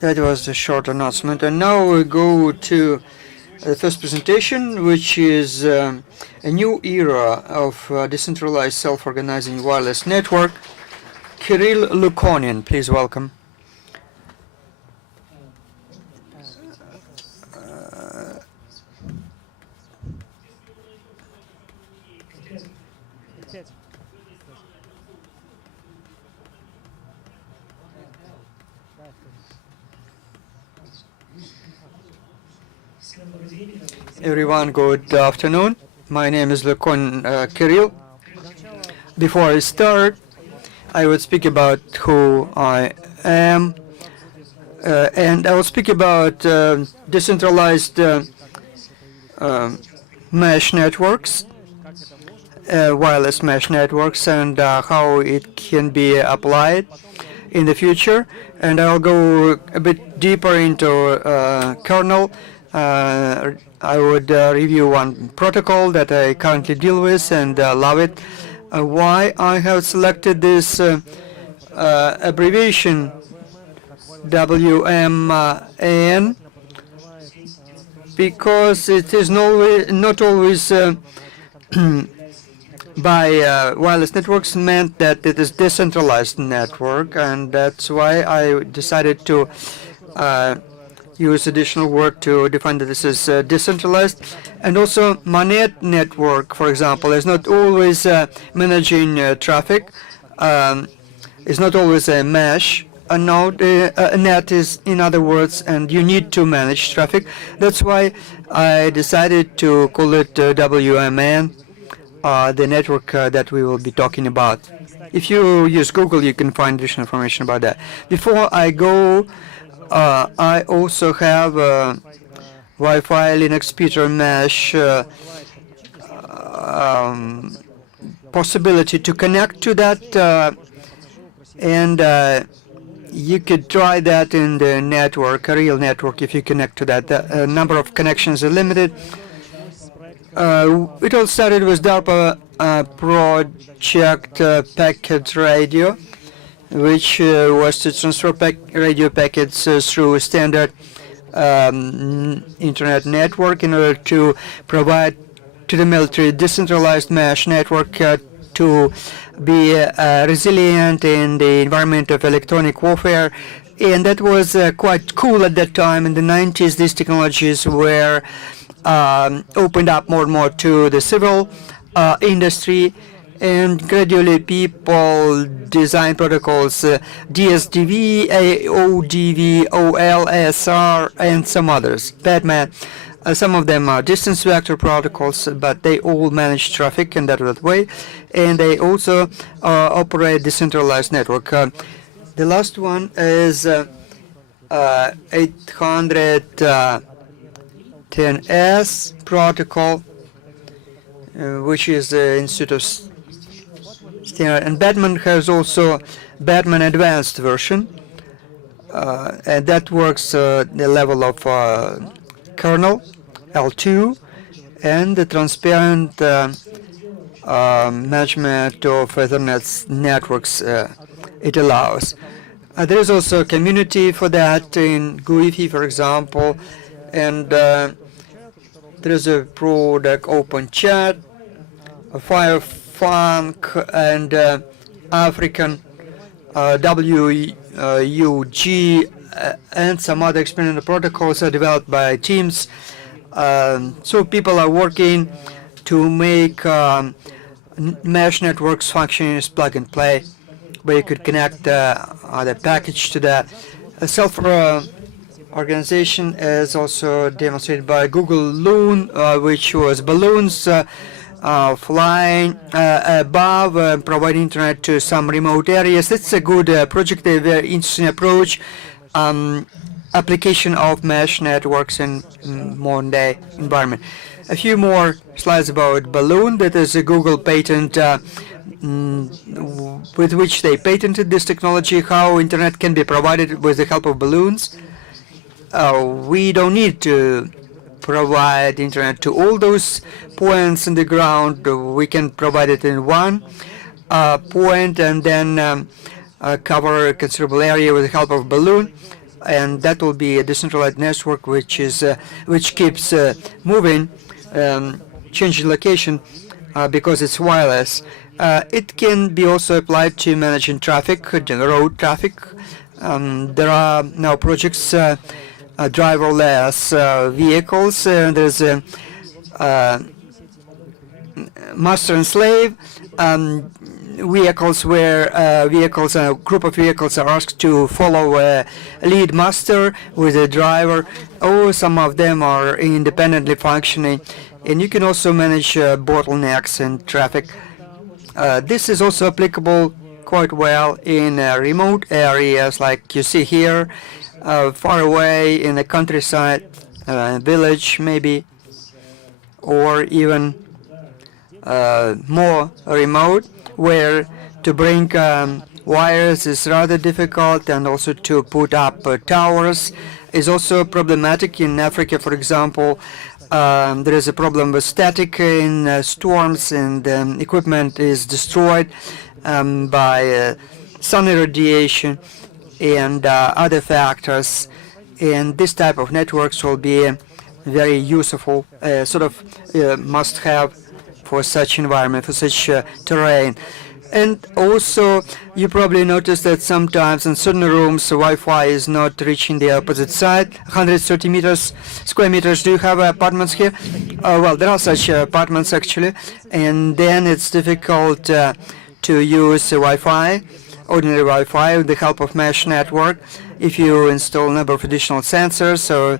That was a short announcement. And now we go to the first presentation, which is a new era of decentralized self-organizing wireless network. Kirill Lukonin, please welcome. Everyone, good afternoon. My name is Lukonin Kirill. Before I start, I would speak about who I am, and I will speak about decentralized mesh networks, wireless mesh networks, and how it can be applied in the future. And I'll go a bit deeper into kernel. I would review one protocol that I currently deal with and love it. Why I have selected this abbreviation WMN, because it is not always by wireless networks meant that it is decentralized network, and that's why I decided to use additional word to define that this is decentralized. And also MANET network, for example, is not always managing traffic, is not always a mesh. A node, a net is, in other words, and you need to manage traffic. That's why I decided to call it WMN, the network that we will be talking about. If you use Google, you can find additional information about that. Before I go, I also have Wi-Fi Linux Peter mesh possibility to connect to that, and you could try that in the network, a real network, if you connect to that. The number of connections are limited. It all started with DARPA project Packet Radio, which was to transfer radio packets through a standard internet network in order to provide to the military decentralized mesh network to be resilient in the environment of electronic warfare. And that was quite cool at that time. In the 90s, these technologies were opened up more and more to the civil industry, and gradually people design protocols, DSDV, AODV, OLSR, and some others, Batman. Some of them are distance vector protocols, but they all manage traffic in that way, and they also operate decentralized network. The last one is 810S protocol, which is the Institute of Standard. And Batman has also Batman Advanced version, and that works the level of kernel L2 and the transparent management of Ethernet networks it allows. There is also a community for that in GUI, for example, and there is a product Open Chat, Firefunk, and African WUG, and some other experimental protocols are developed by teams. So people are working to make mesh networks functioning as plug and play, where you could connect the package to that. Self-organization is also demonstrated by Google Loon, which was balloons flying above and providing internet to some remote areas. That's a good project, a very interesting approach. Application of mesh networks in modern day environment. A few more slides about balloon. That is a Google patent with which they patented this technology, how internet can be provided with the help of balloons. We don't need to provide internet to all those points in the ground. We can provide it in one point and then cover a considerable area with the help of balloon. and that will be a decentralized network which keeps moving, changing location because it's wireless. It can be also applied to managing traffic, road traffic. There are now projects driverless vehicles. There's a master and slave vehicles where a group of vehicles are asked to follow a lead master with a driver, or some of them are independently functioning. And you can also manage bottlenecks in traffic. This is also applicable quite well in remote areas like you see here, far away in the countryside, village maybe, or even more remote, where to bring wires is rather difficult, and also to put up towers is also problematic. In Africa, for example, there is a problem with static in storms, and equipment is destroyed by sun irradiation and other factors. And this type of networks will be very useful, sort of must-have for such environment, for such terrain. And also, you probably noticed that sometimes in certain rooms, Wi-Fi is not reaching the opposite side. 130 square meters. Do you have apartments here? Well, there are such apartments actually, and then it's difficult to use Wi-Fi, ordinary Wi-Fi, with the help of mesh network. If you install a number of additional sensors, so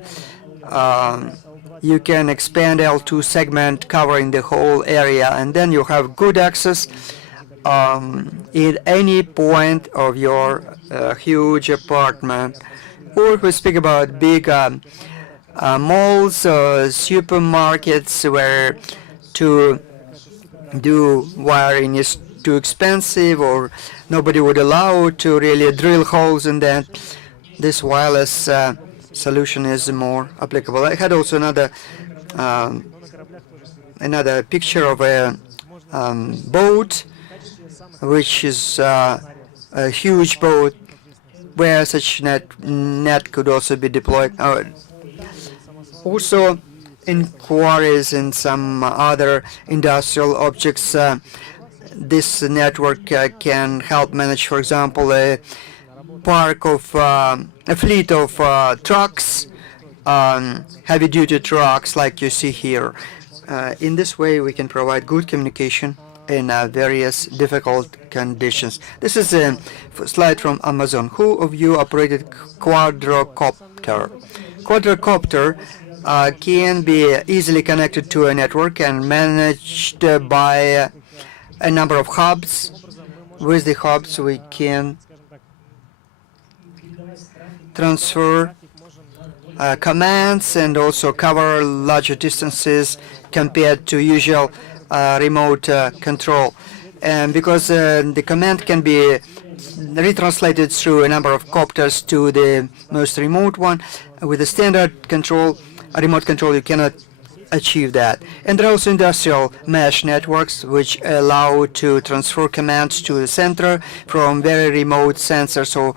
you can expand L2 segment covering the whole area, and then you have good access in any point of your huge apartment. Or if we speak about big malls, supermarkets, where to do wiring is too expensive, or nobody would allow to really drill holes in that, this wireless solution is more applicable. I had also another picture of a boat, which is a huge boat where such net could also be deployed. Also, in quarries and some other industrial objects, this network can help manage, for example, a fleet of trucks, heavy-duty trucks like you see here. In this way, we can provide good communication in various difficult conditions. This is a slide from Amazon. Who of you operated quadrocopter? Quadrocopter can be easily connected to a network and managed by a number of hubs. With the hubs, we can transfer commands and also cover larger distances compared to usual remote control. And because the command can be retranslated through a number of copters to the most remote one, with a standard control, remote control, you cannot achieve that. And there are also industrial mesh networks which allow to transfer commands to the center from very remote sensors. So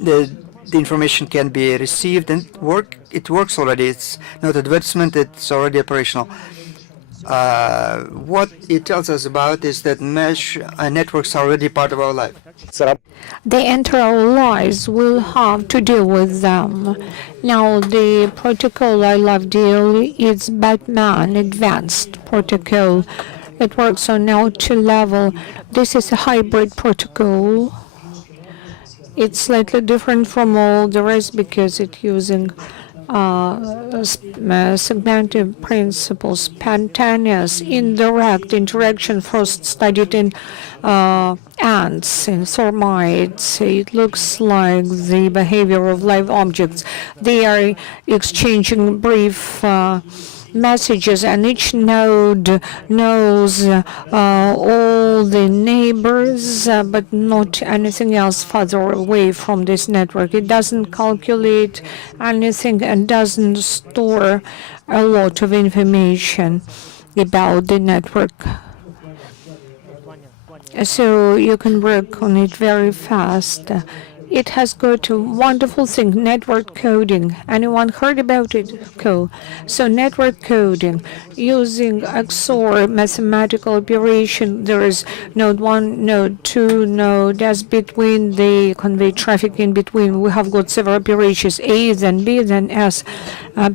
the information can be received and it works already. It's not advertisement, it's already operational. What it tells us about is that mesh networks are already part of our life. They enter our lives, we'll have to deal with them. Now, the protocol I love dearly is Batman Advanced Protocol. It works on L2 level. This is a hybrid protocol. It's slightly different from all the rest because it's using segmentive principles, spontaneous, indirect interaction first studied in ants, in thermites. It looks like the behavior of live objects. They are exchanging brief messages, and each node knows all the neighbors, but not anything else further away from this network. It doesn't calculate anything and doesn't store a lot of information about the network. So you can work on it very fast. It has got a wonderful thing, network coding. Anyone heard about it? Cool. So network coding, using XOR mathematical operation. There is node 1, node 2, node S between. They convey traffic in between. We have got several operations, A, then B, then S.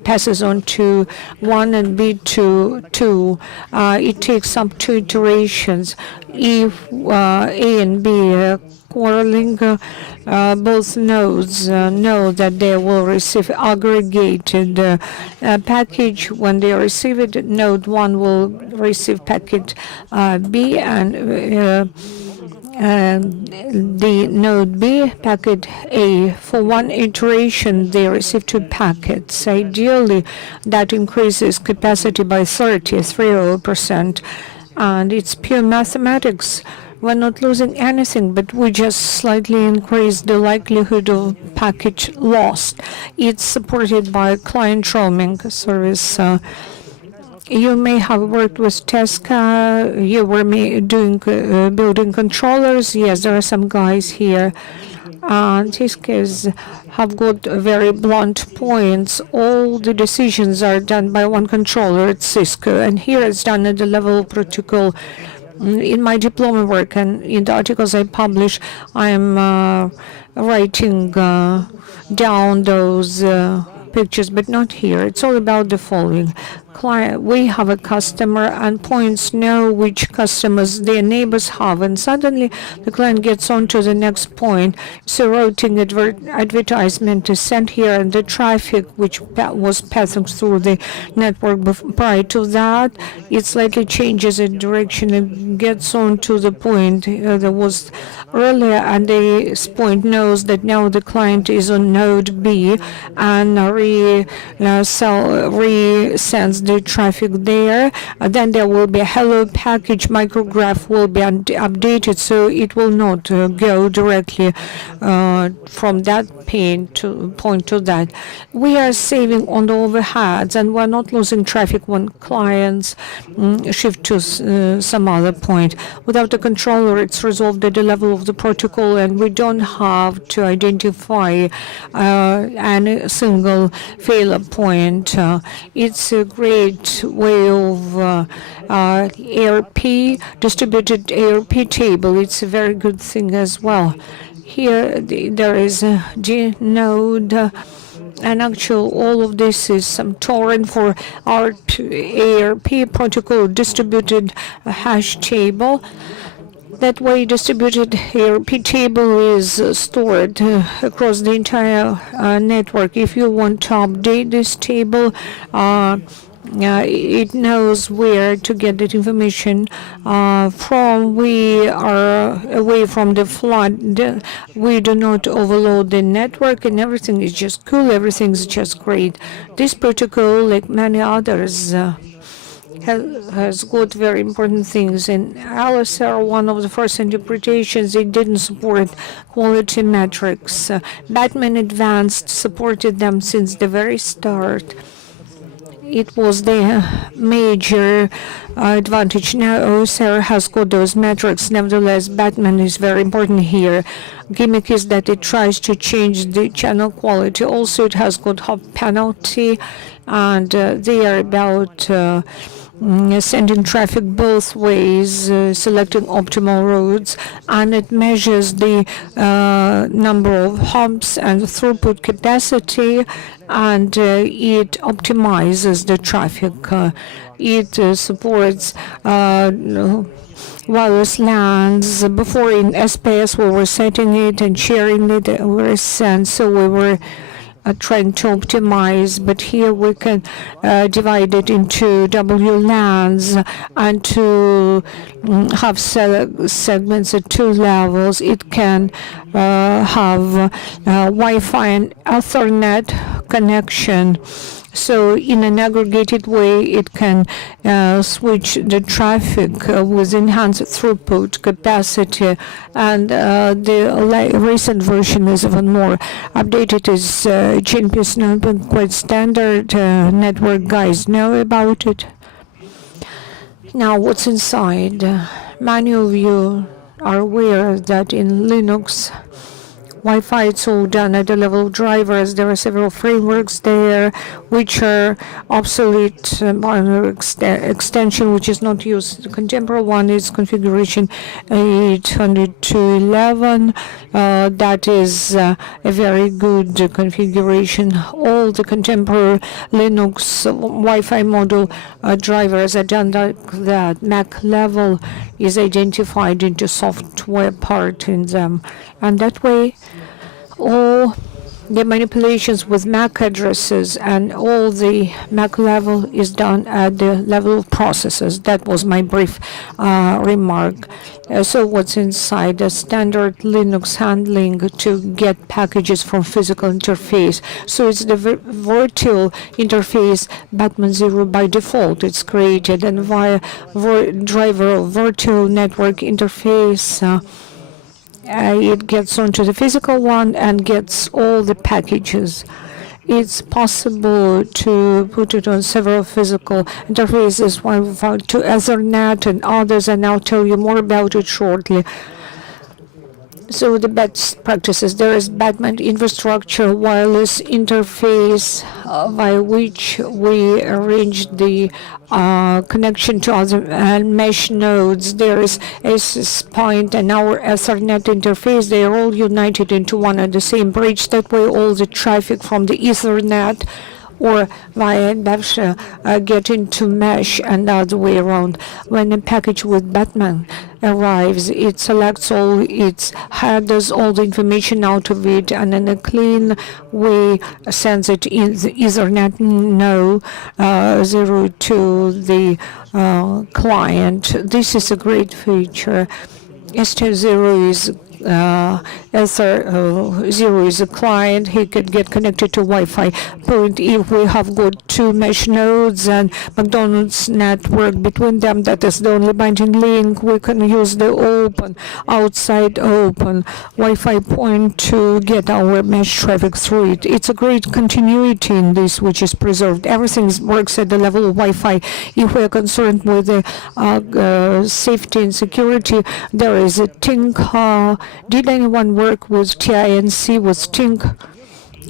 Passes on to 1 and B to 2. It takes up 2 iterations. If A and B quarreling, both nodes know that they will receive aggregated package. When they receive it, node 1 will receive packet B, and the node B packet A. For one iteration, they receive 2 packets. Ideally, that increases capacity by 30%, and it's pure mathematics. We're not losing anything, but we just slightly increase the likelihood of package lost. It's supported by client roaming service. You may have worked with Tesca. You were doing building controllers. Yes, there are some guys here. Tesca's have got very blunt points. All the decisions are done by one controller at Cisco, and here it's done at the level of protocol. In my diploma work and in the articles I publish, I'm writing down those pictures, but not here. It's all about the following. We have a customer, and points know which customers their neighbors have, and suddenly the client gets on to the next point. So routing advertisement is sent here, and the traffic which was passing through the network prior to that, it slightly changes its direction and gets on to the point that was earlier, and this point knows that now the client is on node B and resends the traffic there. Then there will be a hello package micrograph will be updated, so it will not go directly from that point to that. We are saving on the overheads, and we're not losing traffic when clients shift to some other point. Without a controller, it's resolved at the level of the protocol, and we don't have to identify any single failure point. It's a great way of ARP, distributed ARP table. It's a very good thing as well. Here there is a G node, and actually all of this is some torrent for our ARP protocol distributed hash table. That way, distributed ARP table is stored across the entire network. If you want to update this table, it knows where to get that information from. We are away from the flood. We do not overload the network, and everything is just cool. Everything's just great. This protocol, like many others, has got very important things. In LSR, one of the first interpretations, it didn't support quality metrics. Batman Advanced supported them since the very start. It was the major advantage. Now OSR has got those metrics. Nevertheless, Batman is very important here. Gimmick is that it tries to change the channel quality. Also, it has got hop penalty, and they are about sending traffic both ways, selecting optimal routes, and it measures the number of hops and throughput capacity, and it optimizes the traffic. It supports wireless LANs. Before in SPS we were setting it and sharing it over a sense, so we were trying to optimize, but here we can divide it into WLANs and to have segments at 2 levels. It can have Wi-Fi and Ethernet connection. So in an aggregated way, it can switch the traffic with enhanced throughput capacity, and the recent version is even more updated. Is GNP Snowden quite standard? Network guys know about it. Now, what's inside? Many of you are aware that in Linux Wi-Fi, it's all done at the level of drivers. There are several frameworks there which are obsolete. Minor extension which is not used. The contemporary one is configuration 802.11. That is a very good configuration. All the contemporary Linux Wi-Fi model drivers are done like that. MAC level is identified into software part in them, and that way all the manipulations with MAC addresses and all the MAC level is done at the level of processes. That was my brief remark. So what's inside? A standard Linux handling to get packages from physical interface. So it's the virtual interface Batman 0 by default. It's created, and via driver virtual network interface it gets onto the physical one and gets all the packages. It's possible to put it on several physical interfaces, one to Ethernet and others, and I'll tell you more about it shortly. So the best practices, there is Batman infrastructure wireless interface by which we arrange the connection to other mesh nodes. There is access point and our Ethernet interface. They are all united into one and the same bridge. That way all the traffic from the Ethernet or via Davsha get into mesh and the other way around. When a package with Batman arrives, it selects all its headers, all the information out of it, and in a clean way sends it in the Ethernet 0 to the client. This is a great feature. ST0 is Ether0 is a client. He could get connected to Wi-Fi point. If we have got two mesh nodes and McDonald's network between them, that is the only binding link, we can use the open, outside open Wi-Fi point to get our mesh traffic through it. It's a great continuity in this which is preserved. Everything works at the level of Wi-Fi. If we are concerned with the safety and security, there is a TINC. Did anyone work with TINC, with TINC?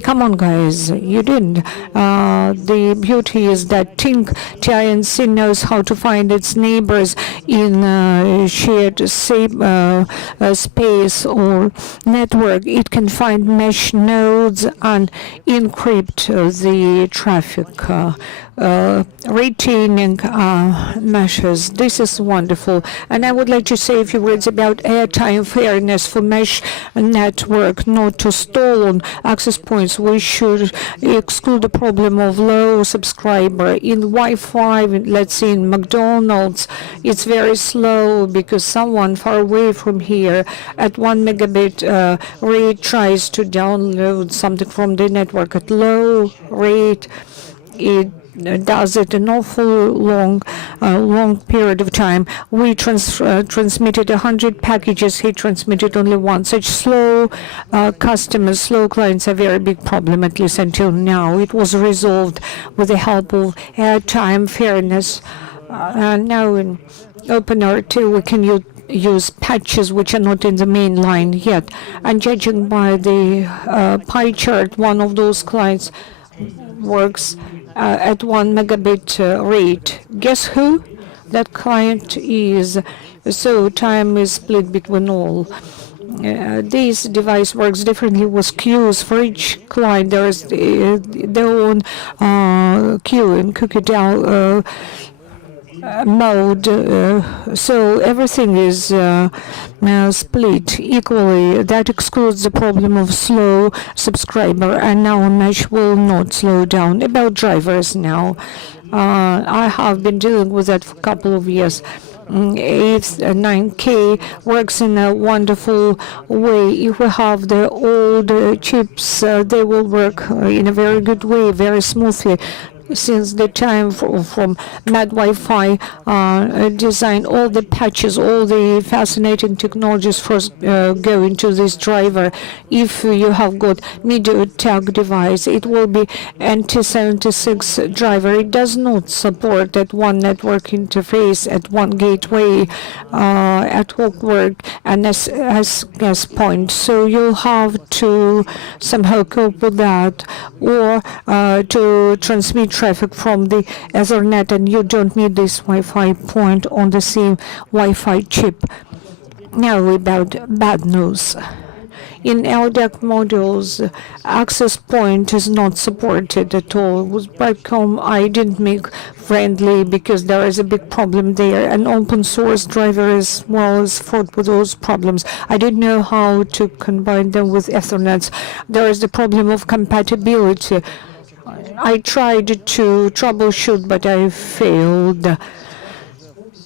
Come on, guys, you didn't. The beauty is that TINC knows how to find its neighbors in shared space or network. It can find mesh nodes and encrypt the traffic, retaining meshes. This is wonderful. And I would like to say a few words about airtime fairness for mesh network, not to stall on access points. We should exclude the problem of low subscriber. In Wi-Fi, let's say in McDonald's, it's very slow because someone far away from here at 1 megabit rate tries to download something from the network at low rate. It does it an awful long period of time. We transmitted 100 packages. He transmitted only one. Such slow customers, slow clients, are a very big problem, at least until now. It was resolved with the help of airtime fairness. Now in OpenRT, we can use patches which are not in the main line yet. And judging by the pie chart, one of those clients works at 1 megabit rate. Guess who that client is? So time is split between all. This device works differently with queues. For each client, there is their own queue and cookie down mode, so everything is split equally. That excludes the problem of slow subscriber, and now mesh will not slow down. About drivers now, I have been dealing with that for a couple of years. If 9K works in a wonderful way, if we have the old chips, they will work in a very good way, very smoothly. since the time from Mad Wi-Fi design, all the patches, all the fascinating technologies first go into this driver. If you have got MediaTek device, it will be NT76 driver. It does not support at one network interface, at one gateway, at work and as point. So you'll have to somehow cope with that, or to transmit traffic from the Ethernet, and you don't need this Wi-Fi point on the same Wi-Fi chip. Now about bad news. In LDAC modules, access point is not supported at all. With Broadcom, I didn't make friendly because there is a big problem there. An open source driver as well is fraught with those problems. I didn't know how to combine them with Ethernets. There is the problem of compatibility. I tried to troubleshoot, but I failed.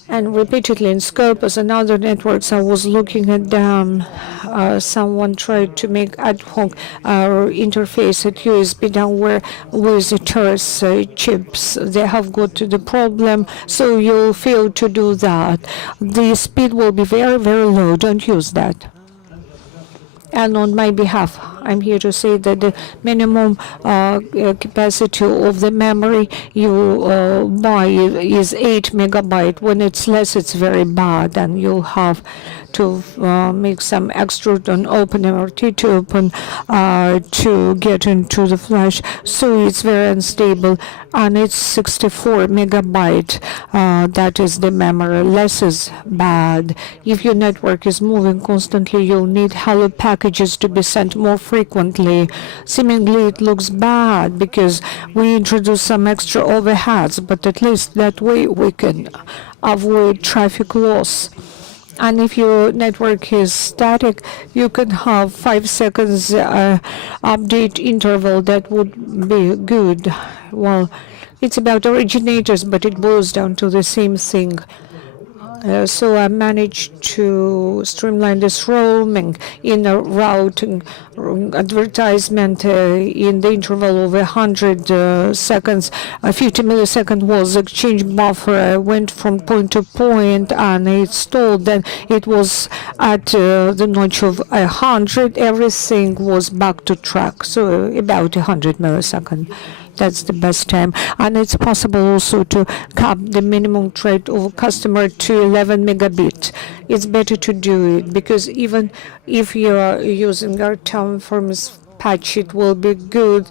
And repeatedly in Scopus and other networks, I was looking at them. Someone tried to make ad hoc interface at USB downware with the Taurus chips. They have got to the problem, so you'll fail to do that. The speed will be very, very low. Don't use that. And on my behalf, I'm here to say that the minimum capacity of the memory you buy is 8 megabyte. When it's less, it's very bad, and you'll have to make some extra on OpenMRT to open to get into the flash. So it's very unstable, and it's 64 megabyte. That is the memory. Less is bad. If your network is moving constantly, you'll need hello packages to be sent more frequently. Seemingly it looks bad because we introduce some extra overheads, but at least that way we can avoid traffic loss. And if your network is static, you can have 5 seconds update interval. That would be good. Well, it's about originators, but it boils down to the same thing. So I managed to streamline this roaming in a routing advertisement in the interval of 100 seconds. 50 milliseconds was exchange buffer. I went from point to point and it stalled. Then it was at the notch of 100. Everything was back to track. So about 100 milliseconds. That's the best time. And it's possible also to cap the minimum rate of a customer to 11 megabit. It's better to do it because even if you are using Airtime Fairness patch, it will be good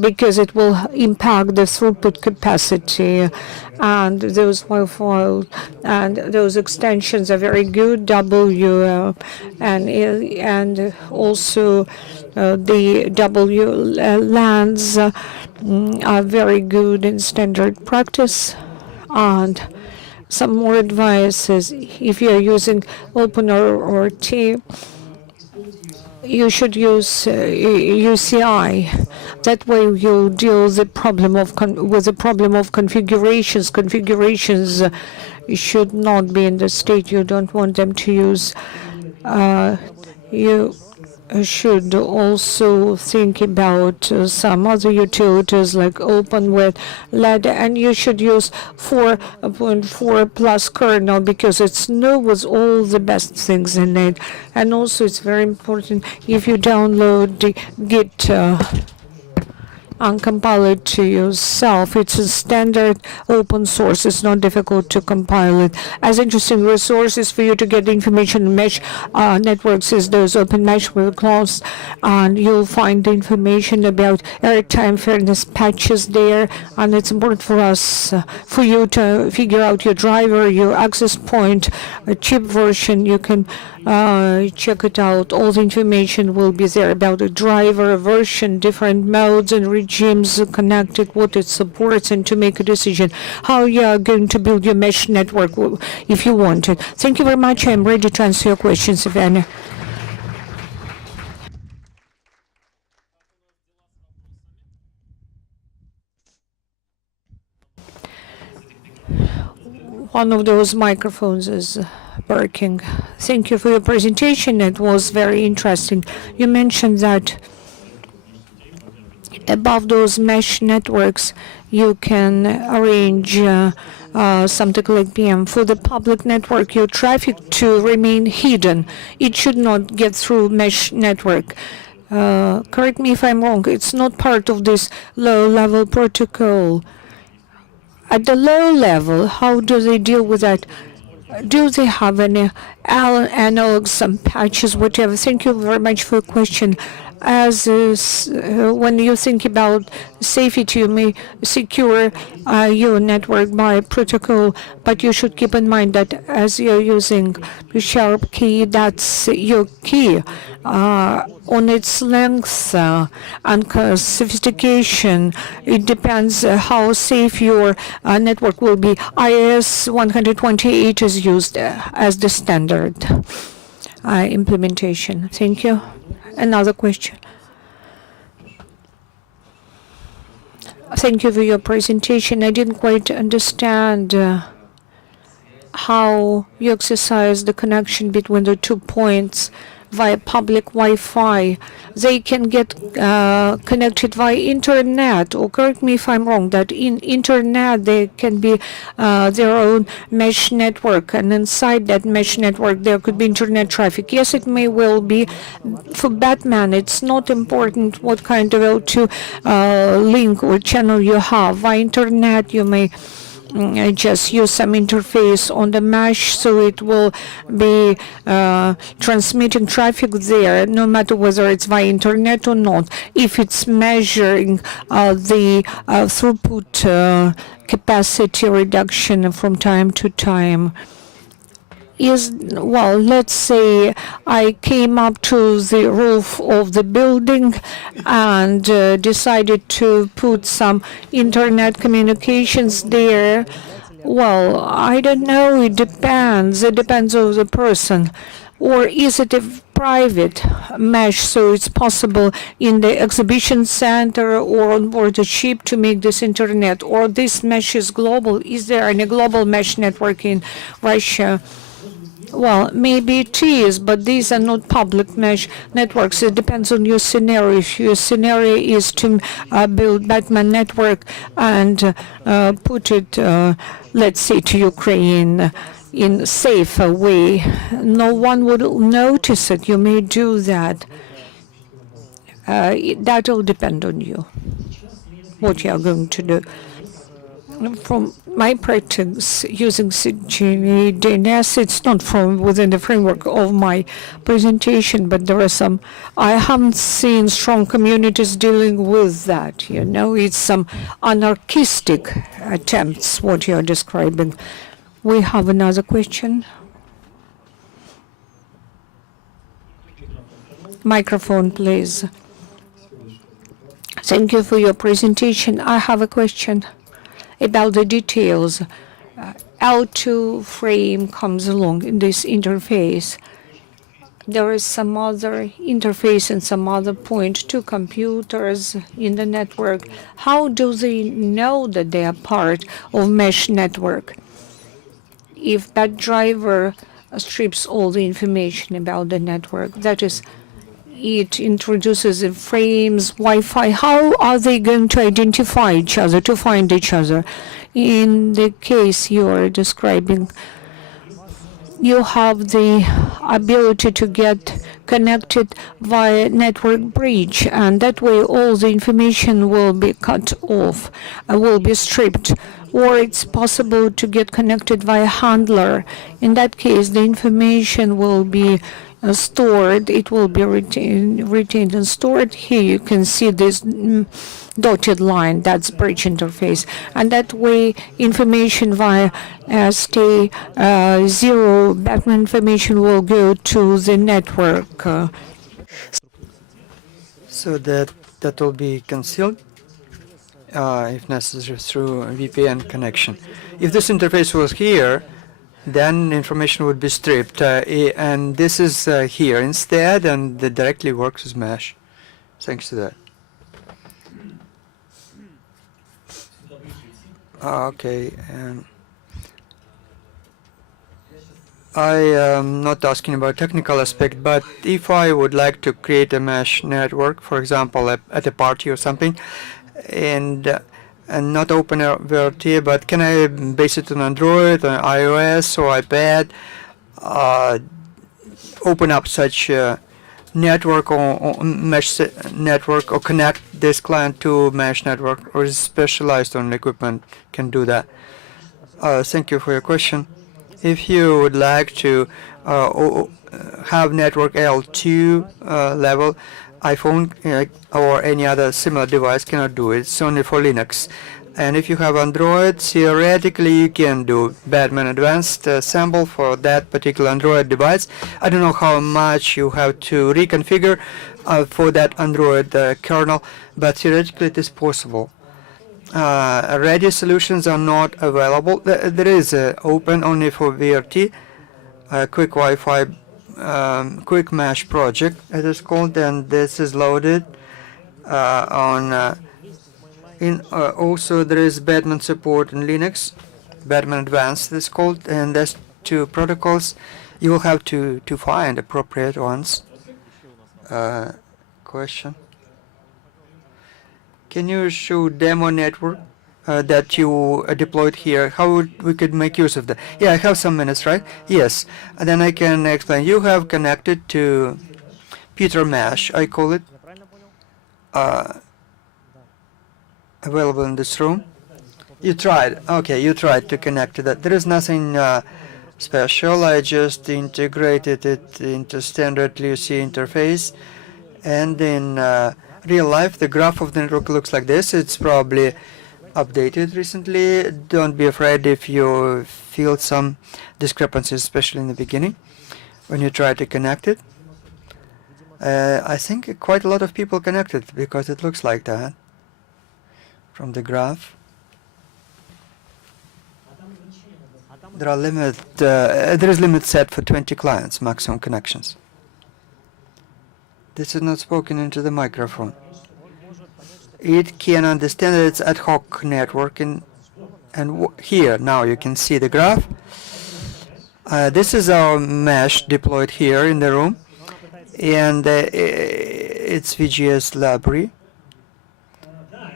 because it will impact the throughput capacity, and those Wi-Fi and those extensions are very good. And also the WLANs are very good in standard practice. And some more advices: if you are using OpenRT, you should use UCI. That way you'll deal with the problem of configurations. Configurations should not be in the state you don't want them to use. You should also think about some other utilities like OpenWidth, LED, and you should use 4.4 plus kernel because it knows all the best things in it. And also it's very important if you download the Git and compile it to yourself. It's a standard open source. It's not difficult to compile it. As interesting resources for you to get information on mesh networks is those open mesh with clouds, and you'll find the information about Airtime Fairness patches there. And it's important for us, for you to figure out your driver, your access point, a chip version. You can check it out. All the information will be there about the driver, version, different modes and regimes connected, what it supports, and to make a decision how you are going to build your mesh network if you want it. Thank you very much. I'm ready to answer your questions, if any. One of those microphones is working. Thank you for your presentation. It was very interesting. You mentioned that Above those mesh networks, you can arrange something like PM. For the public network, your traffic to remain hidden. It should not get through mesh network. Correct me if I'm wrong. It's not part of this low-level protocol. At the low level, how do they deal with that? Do they have any analogs, some patches, whatever? Thank you very much for your question. As when you think about safety, you may secure your network by protocol, but you should keep in mind that as you're using the sharp key, that's your key. On its length and sophistication, it depends how safe your network will be. IS 128 is used as the standard implementation. Thank you. Another question. Thank you for your presentation. I didn't quite understand how you exercise the connection between the 2 points via public Wi-Fi. They can get connected via internet, or correct me if I'm wrong, that in internet they can be their own mesh network, and inside that mesh network there could be internet traffic. Yes, it may well be. For Batman, it's not important what kind of L2 link or channel you have. Via internet, you may just use some interface on the mesh, so it will be transmitting traffic there, no matter whether it's via internet or not. If it's measuring the throughput capacity reduction from time to time. Well, let's say I came up to the roof of the building and decided to put some internet communications there. Well, I don't know. It depends. It depends on the person. Or is it a private mesh, so it's possible in the exhibition center or on board a ship to make this internet? Or this mesh is global? Is there any global mesh network in Russia? Well, maybe it is, but these are not public mesh networks. It depends on your scenario. If your scenario is to build Batman network and put it, let's say, to Ukraine in a safer way, no one would notice it. You may do that. That will depend on you, what you are going to do. From my practice using CGNA DNS, it's not from within the framework of my presentation, but there are some. I haven't seen strong communities dealing with that. You know, it's some anarchistic attempts, what you're describing. We have another question. Microphone, please. Thank you for your presentation. I have a question about the details. L2 frame comes along in this interface. There is some other interface and some other point, 2 computers in the network. How do they know that they are part of mesh network? If that driver strips all the information about the network, that is, it introduces the frames, Wi-Fi. How are they going to identify each other, to find each other? In the case you are describing, you have the ability to get connected via network bridge, and that way all the information will be cut off, will be stripped. Or it's possible to get connected via handler. In that case, the information will be stored. It will be retained and stored. Here you can see this dotted line. That's bridge interface. And that way, information via ST0 Batman information will go to the network. So that will be concealed, if necessary, through a VPN connection. If this interface was here, then information would be stripped, and this is here instead, and it directly works as mesh, thanks to that. Okay. I am not asking about technical aspect, but if I would like to create a mesh network, for example, at a party or something, and not open VRT, but can I base it on Android, on iOS, or iPad, open up such a network or mesh network, or connect this client to mesh network, or is specialized on equipment can do that? Thank you for your question. If you would like to have network L2 level, iPhone or any other similar device cannot do it. It's only for Linux. And if you have Android, theoretically you can do Batman Advanced Sample for that particular Android device. I don't know how much you have to reconfigure for that Android kernel, but theoretically it is possible. Ready solutions are not available. There is open only for VRT, quick Wi-Fi, quick mesh project it is called, and this is loaded on. Also there is Batman support in Linux, Batman Advanced is called, and there's two protocols. You will have to find appropriate ones. Question. Can you show demo network that you deployed here? How we could make use of that? Yeah, I have some minutes, right? Yes. And then I can explain. You have connected to Peter Mesh, I call it, available in this room. You tried. Okay, you tried to connect to that. There is nothing special. I just integrated it into standard LUC interface, and in real life, the graph of the network looks like this. It's probably updated recently. Don't be afraid if you feel some discrepancies, especially in the beginning when you try to connect it. I think quite a lot of people connected because it looks like that from the graph. There is limit set for 20 clients, maximum connections. This is not spoken into the microphone. It can understand that it's ad hoc networking, and here now you can see the graph. This is our mesh deployed here in the room, and it's VGS library.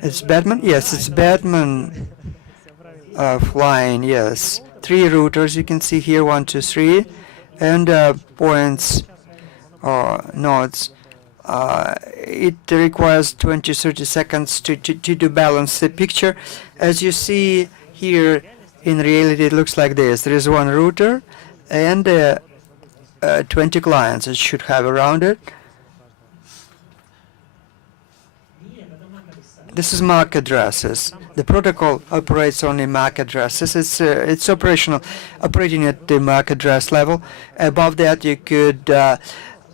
It's Batman? Yes, it's Batman flying, yes. 3 routers you can see here, 1, 2, 3, and points or nodes. It requires 20-30 seconds to balance the picture. As you see here, in reality it looks like this. There is 1 router and 20 clients it should have around it. This is MAC addresses. The protocol operates only MAC addresses. It's operating at the MAC address level. Above that you could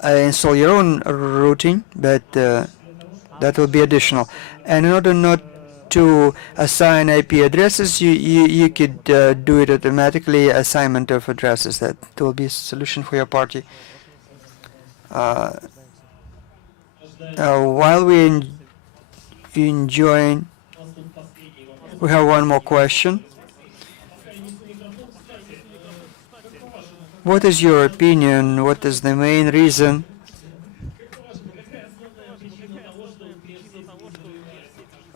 install your own routing, but that will be additional. And in order not to assign IP addresses, you could do it automatically, assignment of addresses. That will be a solution for your party. While we enjoying, we have one more question. What is your opinion? What is the main reason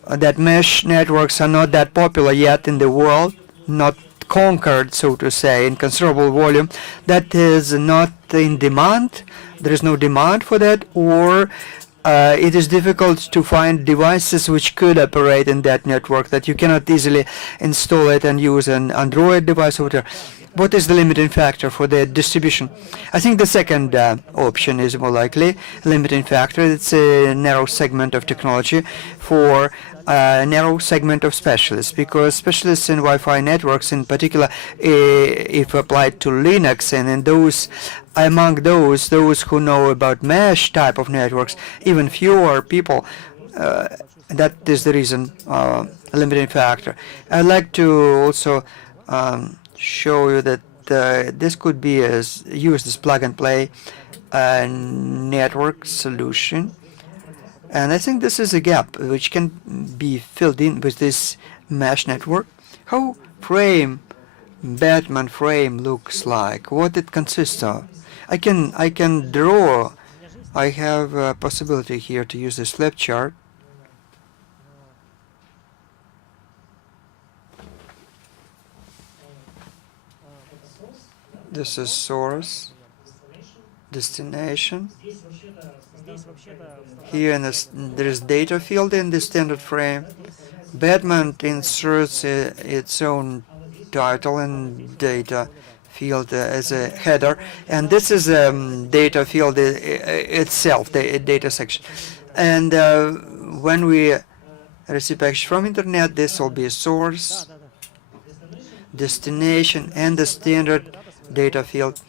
that mesh networks are not that popular yet in the world, not conquered, so to say, in considerable volume? That is not in demand? There is no demand for that, or it is difficult to find devices which could operate in that network, that you cannot easily install it and use an Android device or whatever? What is the limiting factor for the distribution? I think the second option is more likely. Limiting factor, it's a narrow segment of technology for a narrow segment of specialists, because specialists in Wi-Fi networks in particular, if applied to Linux, and in those, among those who know about mesh type of networks, even fewer people, that is the reason, limiting factor. I'd like to also show you that this could be used as plug-and-play network solution, and I think this is a gap which can be filled in with this mesh network. How frame Batman frame looks like, what it consists of. I can draw. I have a possibility here to use this flip chart. This is source, destination. Here there is data field in the standard frame. Batman inserts its own title and data field as a header, and this is data field itself, the data section. And when we receive package from internet, this will be source, destination, and the standard data field.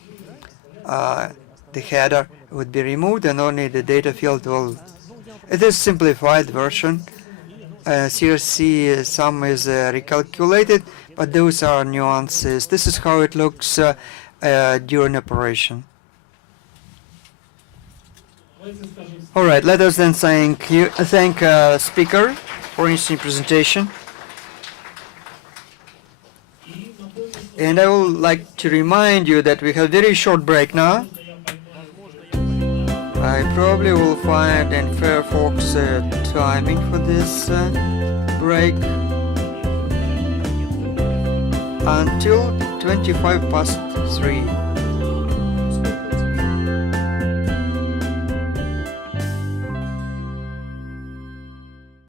The header would be removed, and only the data field will. It is simplified version. CRC sum is recalculated, but those are nuances. This is how it looks during operation. All right, let us then thank speaker for interesting presentation. And I would like to remind you that we have a very short break now. I probably will find in Firefox timing for this break until 3:25.